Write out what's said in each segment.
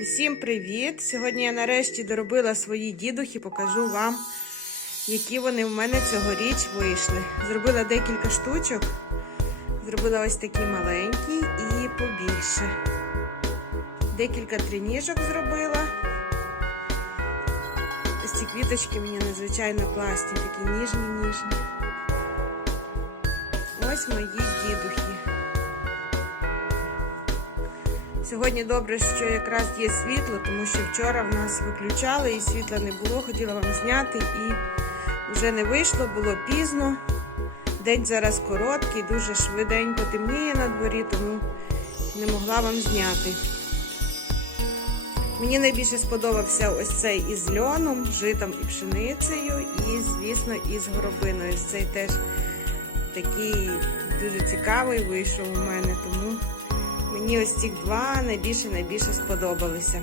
Усім привіт! Сьогодні я нарешті доробила свої дідухи, покажу вам, які вони в мене цьогоріч вийшли. Зробила декілька штучок. Зробила ось такі маленькі і побільше. Декілька трініжок зробила. Ось ці квіточки мені надзвичайно класні, такі ніжні-ніжні. Ось мої дідухи. Сьогодні добре, що якраз є світло, тому що вчора в нас виключали і світла не було. Хотіла вам зняти і вже не вийшло, було пізно. День зараз короткий, дуже швиденько темніє на дворі, тому не могла вам зняти. Мені найбільше сподобався ось цей із льоном, житом і пшеницею, і, звісно, із горобиною. Ось Цей теж такий дуже цікавий вийшов у мене, тому мені ось ці два найбільше найбільше сподобалися.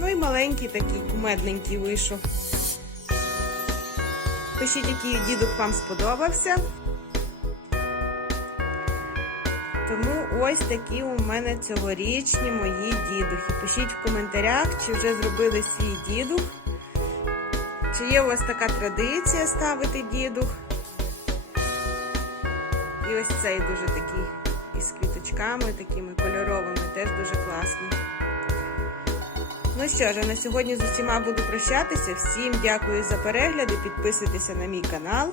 Ну і маленький такий кумедненький вийшов. Пишіть, який дідок вам сподобався. Тому ось такі у мене цьогорічні мої дідухи. Пишіть в коментарях, чи вже зробили свій дідух, чи є у вас така традиція ставити дідух. І ось цей дуже такий із квіточками, такими кольоровими, теж дуже класно. Ну що ж, а на сьогодні з усіма буду прощатися. Всім дякую за перегляди, підписуйтеся на мій канал,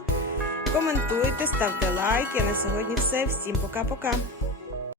коментуйте, ставте лайки. А на сьогодні все. Всім пока-пока.